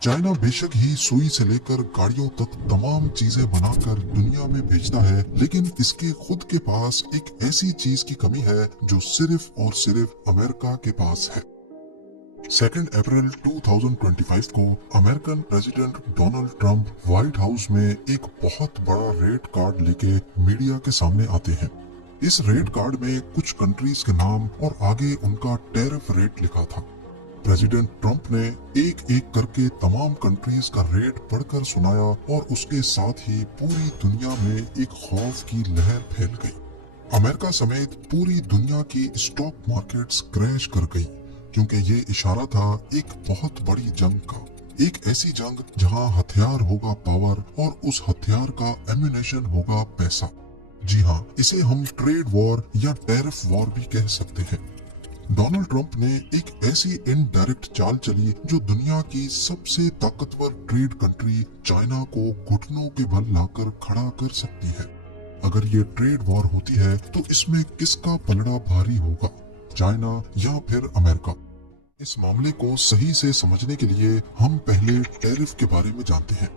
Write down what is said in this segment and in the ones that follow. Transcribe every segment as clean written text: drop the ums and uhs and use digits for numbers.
China बेशक ही सुई से लेकर गाड़ियों तक तमाम चीजें बनाकर दुनिया में बेचता है, लेकिन इसके खुद के पास एक ऐसी चीज की कमी है जो सिर्फ और सिर्फ अमेरिका के पास है। 2 अप्रैल 2025 को American president Donald Trump white house में एक बहुत बड़ा रेड कार्ड लेके मीडिया के सामने आते हैं। इस रेड कार्ड में कुछ कंट्रीज के नाम और आगे उनका टैरिफ रेट लिखा था। प्रेसिडेंट ट्रंप ने एक एक करके तमाम कंट्रीज का रेट पढ़कर सुनाया और उसके साथ ही पूरी दुनिया में एक खौफ की लहर फैल गई। अमेरिका समेत पूरी दुनिया की स्टॉक मार्केट्स क्रैश कर गई, क्योंकि ये इशारा था एक बहुत बड़ी जंग का। एक ऐसी जंग जहां हथियार होगा पावर और उस हथियार का एम्यूनेशन होगा पैसा। जी हाँ, इसे हम ट्रेड वॉर या टैरिफ वॉर भी कह सकते हैं। डोनाल्ड ट्रंप ने एक ऐसी इनडायरेक्ट चाल चली जो दुनिया की सबसे ताकतवर ट्रेड कंट्री चाइना को घुटनों के बल लाकर खड़ा कर सकती है। अगर ये ट्रेड वॉर होती है तो इसमें किसका पलड़ा भारी होगा, चाइना या फिर अमेरिका? इस मामले को सही से समझने के लिए हम पहले टैरिफ के बारे में जानते हैं।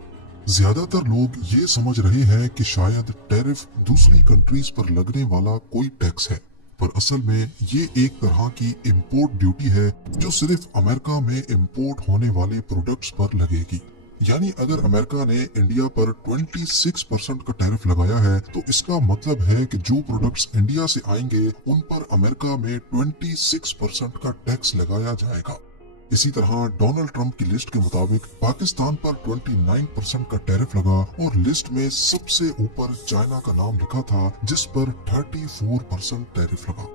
ज्यादातर लोग ये समझ रहे हैं कि शायद टैरिफ दूसरी कंट्रीज पर लगने वाला कोई टैक्स है, पर असल में ये एक तरह की इंपोर्ट ड्यूटी है जो सिर्फ अमेरिका में इंपोर्ट होने वाले प्रोडक्ट्स पर लगेगी। यानी अगर अमेरिका ने इंडिया पर 26% का टैरिफ लगाया है तो इसका मतलब है कि जो प्रोडक्ट्स इंडिया से आएंगे उन पर अमेरिका में 26% का टैक्स लगाया जाएगा। इसी तरह डोनाल्ड ट्रंप की लिस्ट के मुताबिक पाकिस्तान पर 29% का टैरिफ लगा और लिस्ट में सबसे ऊपर चाइना का नाम लिखा था जिस पर 34% टैरिफ लगा।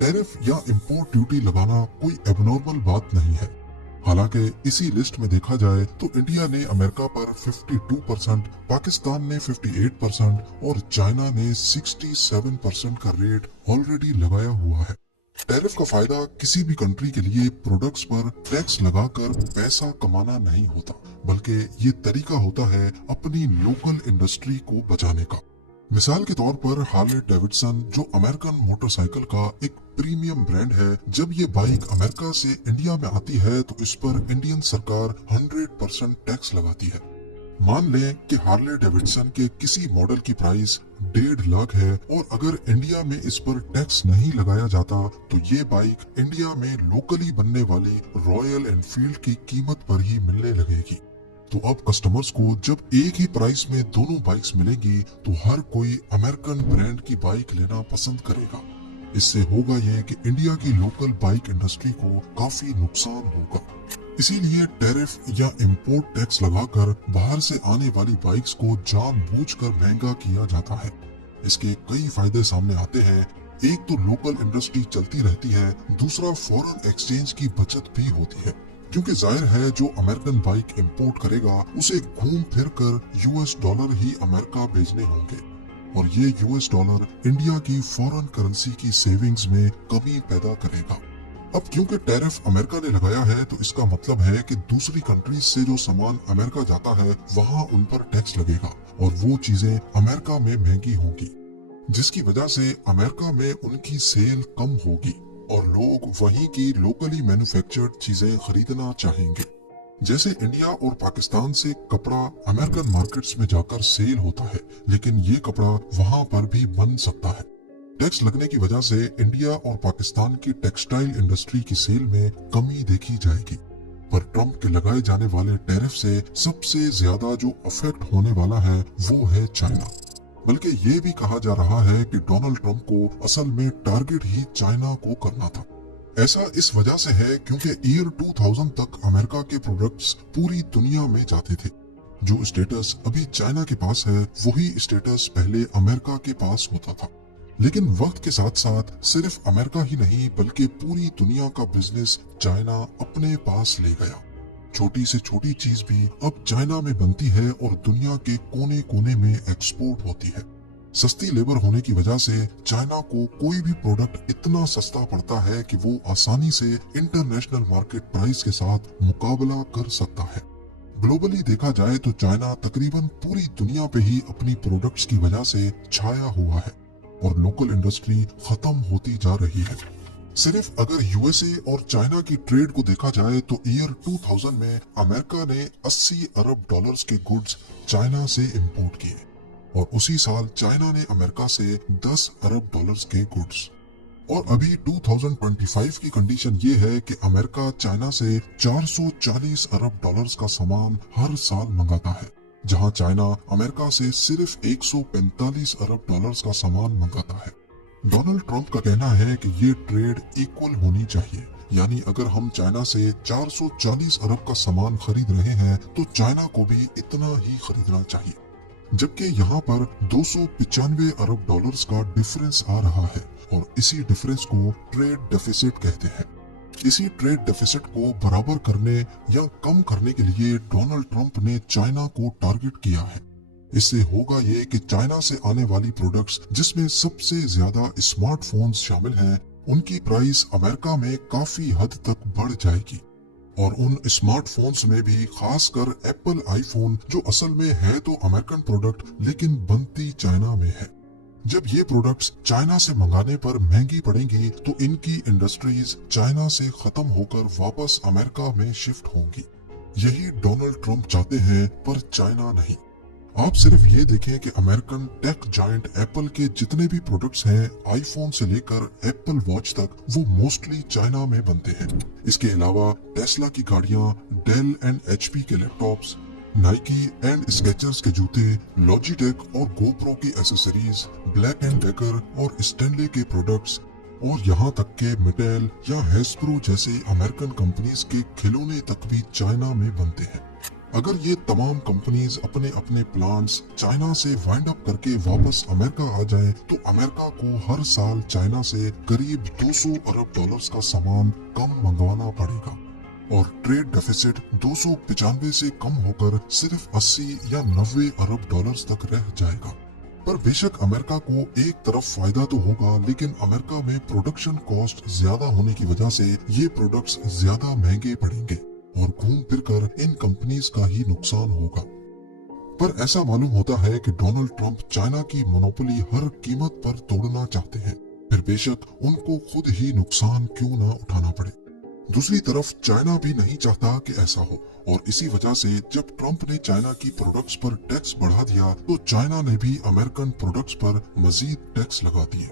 टैरिफ या इंपोर्ट ड्यूटी लगाना कोई एबनॉर्मल बात नहीं है। हालांकि इसी लिस्ट में देखा जाए तो इंडिया ने अमेरिका पर 52%, पाकिस्तान ने 58% और चाइना ने 67% का रेट ऑलरेडी लगाया हुआ है। टैरिफ का फायदा किसी भी कंट्री के लिए प्रोडक्ट्स पर टैक्स लगाकर पैसा कमाना नहीं होता, बल्कि ये तरीका होता है अपनी लोकल इंडस्ट्री को बचाने का। मिसाल के तौर पर हार्ले डेविडसन, जो अमेरिकन मोटरसाइकिल का एक प्रीमियम ब्रांड है, जब ये बाइक अमेरिका से इंडिया में आती है तो इस पर इंडियन सरकार 100% टैक्स लगाती है। मान लें कि हार्ले डेविडसन के किसी मॉडल की प्राइस 1.5 लाख है और अगर इंडिया में इस पर टैक्स नहीं लगाया जाता तो ये बाइक इंडिया में लोकली बनने वाली रॉयल एनफील्ड की कीमत पर ही मिलने लगेगी। तो अब कस्टमर्स को जब एक ही प्राइस में दोनों बाइक्स मिलेंगी तो हर कोई अमेरिकन ब्रांड की बाइक लेना पसंद करेगा। इससे होगा यह कि इंडिया की लोकल बाइक इंडस्ट्री को काफी नुकसान होगा। इसीलिए टैरिफ या इंपोर्ट टैक्स लगाकर बाहर से आने वाली बाइक्स को जानबूझकर महंगा किया जाता है। इसके कई फायदे सामने आते हैं। एक तो लोकल इंडस्ट्री चलती रहती है, दूसरा फॉरेन एक्सचेंज की बचत भी होती है, क्योंकि जाहिर है जो अमेरिकन बाइक इंपोर्ट करेगा उसे घूम फिर कर यूएस डॉलर ही अमेरिका भेजने होंगे और ये यूएस डॉलर इंडिया की फॉरेन करेंसी की सेविंग्स में कमी पैदा करेगा। अब क्योंकि टैरिफ अमेरिका ने लगाया है तो इसका मतलब है कि दूसरी कंट्रीज से जो सामान अमेरिका जाता है वहाँ उन पर टैक्स लगेगा और वो चीजें अमेरिका में महंगी होंगी, जिसकी वजह से अमेरिका में उनकी सेल कम होगी और लोग वहीं की लोकली मैन्युफैक्चर्ड चीजें खरीदना चाहेंगे। जैसे इंडिया और पाकिस्तान से कपड़ा अमेरिकन मार्केट्स में जाकर सेल होता है, लेकिन ये कपड़ा वहाँ पर भी बन सकता है। टैक्स लगने की वजह से इंडिया और पाकिस्तान की टेक्सटाइल इंडस्ट्री की सेल में कमी देखी जाएगी। पर ट्रंप के लगाए जाने वाले टैरिफ से सबसे ज्यादा जो अफेक्ट होने वाला है वो है चाइना। बल्कि ये भी कहा जा रहा है कि डोनाल्ड ट्रंप को असल में टारगेट ही चाइना को करना था। ऐसा इस वजह से है क्योंकि ईयर 2000 तक अमेरिका के प्रोडक्ट्स पूरी दुनिया में जाते थे। जो स्टेटस अभी चाइना के पास है वही स्टेटस पहले अमेरिका के पास होता था। लेकिन वक्त के साथ साथ सिर्फ अमेरिका ही नहीं बल्कि पूरी दुनिया का बिजनेस चाइना अपने पास ले गया। छोटी से छोटी चीज भी अब चाइना में बनती है और दुनिया के कोने कोने में एक्सपोर्ट होती है। सस्ती लेबर होने की वजह से चाइना को कोई भी प्रोडक्ट इतना सस्ता पड़ता है कि वो आसानी से इंटरनेशनल मार्केट प्राइस के साथ मुकाबला कर सकता है। ग्लोबली देखा जाए तो चाइना तकरीबन पूरी दुनिया पे ही अपनी प्रोडक्ट्स की वजह से छाया हुआ है और लोकल इंडस्ट्री खत्म होती जा रही है। सिर्फ अगर यूएसए और चाइना की ट्रेड को देखा जाए तो ईयर 2000 में अमेरिका ने 80 अरब डॉलर्स के गुड्स चाइना से इंपोर्ट किए और उसी साल चाइना ने अमेरिका से 10 अरब डॉलर्स के गुड्स। और अभी 2025 की कंडीशन ये है कि अमेरिका चाइना से 440 अरब डॉलर्स का सामान हर साल मंगाता है, जहां चाइना अमेरिका से सिर्फ 145 अरब डॉलर्स का सामान मंगाता है। डोनाल्ड ट्रंप का कहना है कि ये ट्रेड इक्वल होनी चाहिए, यानी अगर हम चाइना से 440 अरब का सामान खरीद रहे हैं तो चाइना को भी इतना ही खरीदना चाहिए। जबकि यहाँ पर 295 अरब डॉलर्स का डिफरेंस आ रहा है और इसी डिफरेंस को ट्रेड डेफिसिट कहते हैं। इसी ट्रेड डेफिसिट को बराबर करने या कम करने के लिए डोनाल्ड ट्रंप ने चाइना को टारगेट किया है। इससे होगा ये कि चाइना से आने वाली प्रोडक्ट्स जिसमें सबसे ज्यादा स्मार्टफोन्स शामिल हैं, उनकी प्राइस अमेरिका में काफी हद तक बढ़ जाएगी। और उन स्मार्टफोन्स में भी खासकर एप्पल आईफोन, जो असल में है तो अमेरिकन प्रोडक्ट लेकिन बनती चाइना में है। जब ये प्रोडक्ट्स चाइना से मंगाने पर महंगी पड़ेंगी तो इनकी इंडस्ट्रीज चाइना से खत्म होकर वापस अमेरिका में शिफ्ट होंगी। यही डोनाल्ड ट्रंप चाहते हैं, पर चाइना नहीं। आप सिर्फ ये देखें कि अमेरिकन टेक जायंट एप्पल के जितने भी प्रोडक्ट्स हैं, आईफोन से लेकर एप्पल वॉच तक, वो मोस्टली चाइना में बनते हैं। इसके अलावा टेस्ला की गाड़ियां, डेल एंड एचपी के लैपटॉप्स, नाइकी एंड स्केचर्स के जूते, लॉजिटेक और गोप्रो की एसेसरीज, ब्लैक एंड डेकर और स्टैनले के प्रोडक्ट्स, और यहाँ तक के मिटेल या हेस्प्रो जैसे अमेरिकन कंपनीज के खिलौने तक भी चाइना में बनते हैं। अगर ये तमाम कंपनीज अपने अपने प्लांट्स चाइना से वाइंड अप करके वापस अमेरिका आ जाएं, तो अमेरिका को हर साल चाइना से करीब 200 अरब डॉलर्स का सामान कम मंगवाना पड़ेगा और ट्रेड डेफिसिट 295 से कम होकर सिर्फ 80 या 90 अरब डॉलर्स तक रह जाएगा। पर बेशक अमेरिका को एक तरफ फायदा तो होगा, लेकिन अमेरिका में प्रोडक्शन कॉस्ट ज्यादा होने की वजह से ये प्रोडक्ट्स ज्यादा महंगे पड़ेंगे और घूम फिर कर इन कंपनीज का ही नुकसान होगा। पर ऐसा मालूम होता है कि डोनाल्ड ट्रंप चाइना की मोनोपोली हर कीमत पर तोड़ना चाहते हैं, फिर बेशक उनको खुद ही नुकसान क्यों ना उठाना पड़े। दूसरी तरफ चाइना भी नहीं चाहता कि ऐसा हो, और इसी वजह से जब ट्रंप ने चाइना की प्रोडक्ट्स पर टैक्स बढ़ा दिया तो चाइना ने भी अमेरिकन प्रोडक्ट्स पर मजीद टैक्स लगा दिए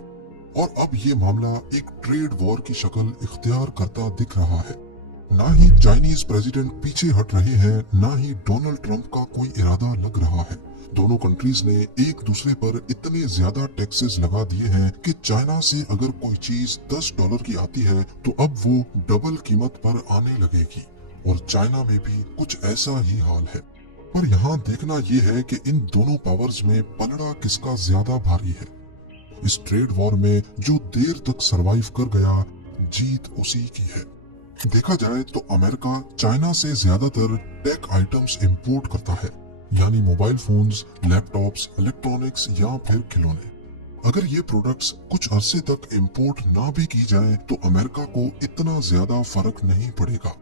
और अब ये मामला एक ट्रेड वॉर की शक्ल इख्तियार करता दिख रहा है। ना ही चाइनीज प्रेसिडेंट पीछे हट रहे हैं, ना ही डोनाल्ड ट्रंप का कोई इरादा लग रहा है। दोनों कंट्रीज ने एक दूसरे पर इतने ज्यादा टैक्सेस लगा दिए हैं कि चाइना से अगर कोई चीज 10 डॉलर की आती है तो अब वो डबल कीमत पर आने लगेगी और चाइना में भी कुछ ऐसा ही हाल है। पर यहाँ देखना ये है कि इन दोनों पावर्स में पलड़ा किसका ज्यादा भारी है। इस ट्रेड वॉर में जो देर तक सरवाइव कर गया, जीत उसी की है। देखा जाए तो अमेरिका चाइना से ज्यादातर टेक आइटम्स इंपोर्ट करता है, यानी मोबाइल फोन्स, लैपटॉप्स, इलेक्ट्रॉनिक्स या फिर खिलौने। अगर ये प्रोडक्ट्स कुछ अरसे तक इंपोर्ट ना भी की जाए तो अमेरिका को इतना ज्यादा फर्क नहीं पड़ेगा,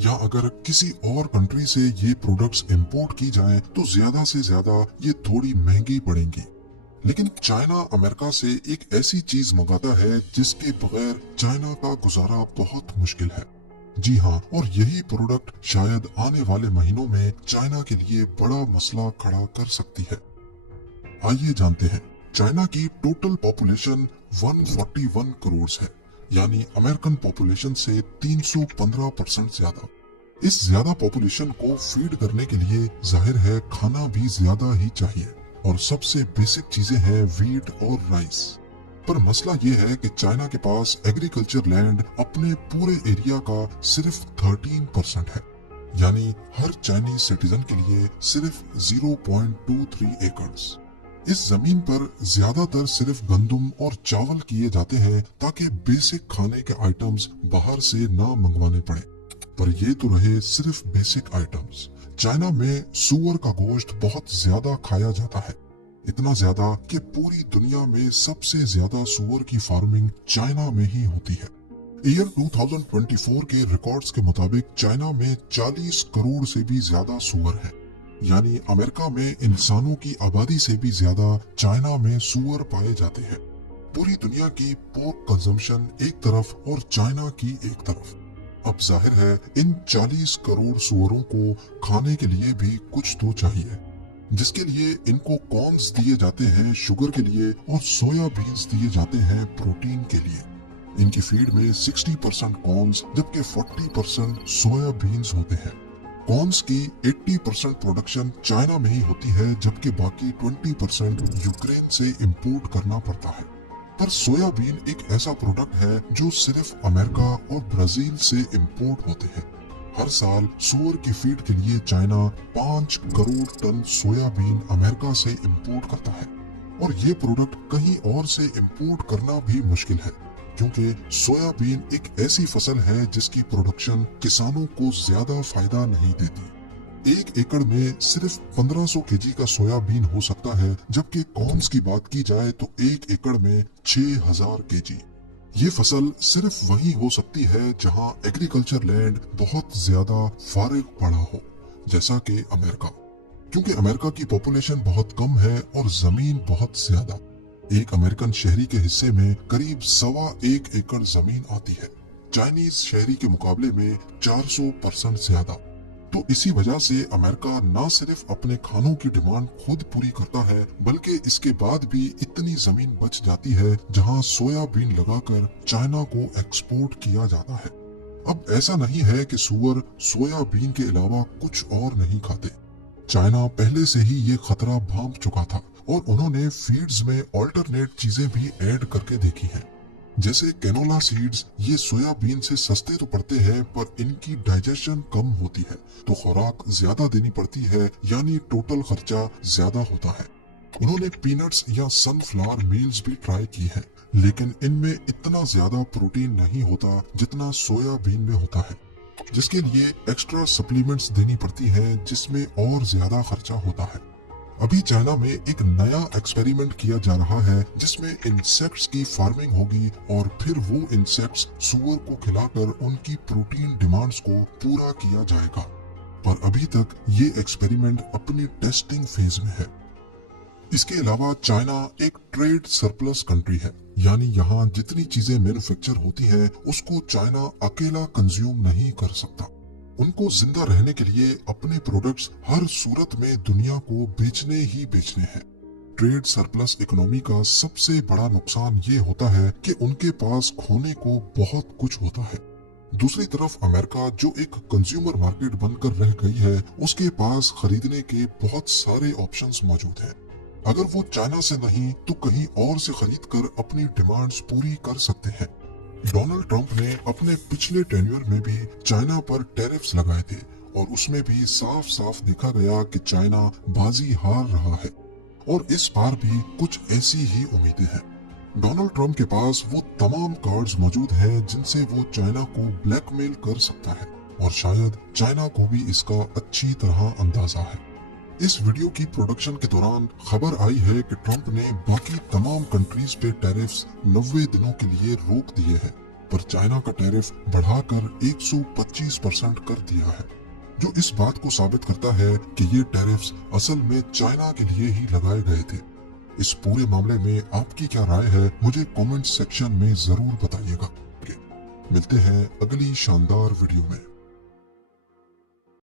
या अगर किसी और कंट्री से ये प्रोडक्ट्स इंपोर्ट की जाए तो ज्यादा से ज्यादा ये थोड़ी महंगी पड़ेंगी। लेकिन चाइना अमेरिका से एक ऐसी चीज मंगाता है जिसके बगैर चाइना का गुजारा बहुत मुश्किल है। जी हाँ, और यही प्रोडक्ट शायद आने वाले महीनों में चाइना के लिए बड़ा मसला खड़ा कर सकती है। आइए जानते हैं। चाइना की टोटल पॉपुलेशन 141 करोड़ है, यानी अमेरिकन पॉपुलेशन से 315% ज्यादा। इस ज्यादा पॉपुलेशन को फीड करने के लिए जाहिर है खाना भी ज्यादा ही चाहिए, और सबसे बेसिक चीजें हैं वीट और राइस। पर मसला ये है कि चाइना के पास एग्रीकल्चर लैंड अपने पूरे एरिया का सिर्फ 13% है, यानी हर चाइनीज सिटीजन के लिए सिर्फ 0.23 एकड़्स। इस जमीन पर ज्यादातर सिर्फ गंदम और चावल किए जाते हैं ताकि बेसिक खाने के आइटम्स बाहर से ना मंगवाने पड़े। पर ये तो रहे सिर्फ बेसिक आइटम्स। चाइना में सूअर का गोश्त बहुत ज्यादा खाया जाता है, इतना ज्यादा कि पूरी दुनिया में सबसे ज्यादा सूअर की फार्मिंग चाइना में ही होती है। ईयर 2024 के रिकॉर्ड्स के मुताबिक चाइना में 40 करोड़ से भी ज्यादा सूअर है, यानी अमेरिका में इंसानों की आबादी से भी ज्यादा चाइना में सूअर पाए जाते हैं। पूरी दुनिया की पोर्क कंजम्पशन एक तरफ और चाइना की एक तरफ। अब जाहिर है इन 40 करोड़ सूअरों को खाने के लिए भी कुछ तो चाहिए, जिसके लिए इनको कॉर्न्स दिए जाते हैं शुगर के लिए और सोया बीन्स दिए जाते हैं प्रोटीन के लिए। इनकी फीड में 60% कॉर्न्स जबकि 40% सोया बीन्स होते हैं। कॉर्न्स की 80% प्रोडक्शन चाइना में ही होती है, जबकि बाकी 20% यूक्रेन से इंपोर्ट करना पड़ता है। पर सोयाबीन एक ऐसा प्रोडक्ट है जो सिर्फ अमेरिका और ब्राजील से इंपोर्ट होते हैं। हर साल सूअर की फीड के लिए China 5 crore ton soybean America से इंपोर्ट करता है, और ये प्रोडक्ट कहीं और से इंपोर्ट करना भी मुश्किल है, क्योंकि सोयाबीन एक ऐसी फसल है जिसकी प्रोडक्शन किसानों को ज्यादा फायदा नहीं देती। एक एकड़ में सिर्फ 1500 केजी का सोयाबीन हो सकता है, जबकि कॉर्न्स की बात की जाए तो एक एकड़ में 6000 केजी। ये फसल सिर्फ वहीं हो सकती है जहां एग्रीकल्चर लैंड बहुत ज्यादा फारिग पड़ा हो, जैसा कि अमेरिका, क्योंकि अमेरिका की पॉपुलेशन बहुत कम है और जमीन बहुत ज्यादा। एक अमेरिकन शहरी के हिस्से में करीब 1.25 एकड़ जमीन आती है, चाइनीज शहरी के मुकाबले में 400% ज्यादा। तो इसी वजह से अमेरिका न सिर्फ अपने खानों की डिमांड खुद पूरी करता है, बल्कि इसके बाद भी इतनी जमीन बच जाती है जहां सोयाबीन लगाकर चाइना को एक्सपोर्ट किया जाता है। अब ऐसा नहीं है कि सूअर सोयाबीन के अलावा कुछ और नहीं खाते। चाइना पहले से ही ये खतरा भांप चुका था और उन्होंने फीड्स में ऑल्टरनेट चीजें भी ऐड करके देखी हैं, जैसे कैनोला सीड्स। ये सोयाबीन से सस्ते तो पड़ते हैं, पर इनकी डाइजेशन कम होती है, तो खुराक ज्यादा देनी पड़ती है, यानी टोटल खर्चा ज्यादा होता है। उन्होंने पीनट्स या सनफ्लावर मील्स भी ट्राई की है, लेकिन इनमें इतना ज्यादा प्रोटीन नहीं होता जितना सोयाबीन में होता है, जिसके लिए एक्स्ट्रा सप्लीमेंट्स देनी पड़ती है, जिसमें और ज्यादा खर्चा होता है। अभी चाइना में एक नया एक्सपेरिमेंट किया जा रहा है, जिसमें इंसेक्ट्स की फार्मिंग होगी और फिर वो इंसेक्ट्स सूअर को खिलाकर उनकी प्रोटीन डिमांड्स को पूरा किया जाएगा। पर अभी तक ये एक्सपेरिमेंट अपनी टेस्टिंग फेज में है। इसके अलावा चाइना एक ट्रेड सरप्लस कंट्री है, यानी यहाँ जितनी चीजें मैन्युफैक्चर होती हैं उसको चाइना अकेला कंज्यूम नहीं कर सकता। उनको जिंदा रहने के लिए अपने प्रोडक्ट्स हर सूरत में दुनिया को बेचने ही बेचने हैं। ट्रेड सरप्लस इकोनॉमी का सबसे बड़ा नुकसान ये होता है कि उनके पास खोने को बहुत कुछ होता है। दूसरी तरफ अमेरिका, जो एक कंज्यूमर मार्केट बनकर रह गई है, उसके पास खरीदने के बहुत सारे ऑप्शंस मौजूद हैं। अगर वो चाइना से नहीं तो कहीं और से खरीद कर अपनी डिमांड्स पूरी कर सकते हैं। डोनाल्ड ट्रंप ने अपने पिछले टेन्योर में भी चाइना पर टैरिफ्स लगाए थे, और उसमें भी साफ साफ देखा गया कि चाइना बाजी हार रहा है, और इस बार भी कुछ ऐसी ही उम्मीदें हैं। डोनाल्ड ट्रंप के पास वो तमाम कार्ड्स मौजूद हैं जिनसे वो चाइना को ब्लैकमेल कर सकता है, और शायद चाइना को भी इसका अच्छी तरह अंदाजा है। इस वीडियो की प्रोडक्शन के दौरान खबर आई है कि ट्रंप ने बाकी तमाम कंट्रीज पे टैरिफ्स 90 दिनों के लिए रोक दिए हैं, पर चाइना का टैरिफ बढ़ाकर 125% कर दिया है, जो इस बात को साबित करता है कि ये टैरिफ्स असल में चाइना के लिए ही लगाए गए थे। इस पूरे मामले में आपकी क्या राय है, मुझे कमेंट सेक्शन में जरूर बताइएगा। मिलते हैं अगली शानदार वीडियो में।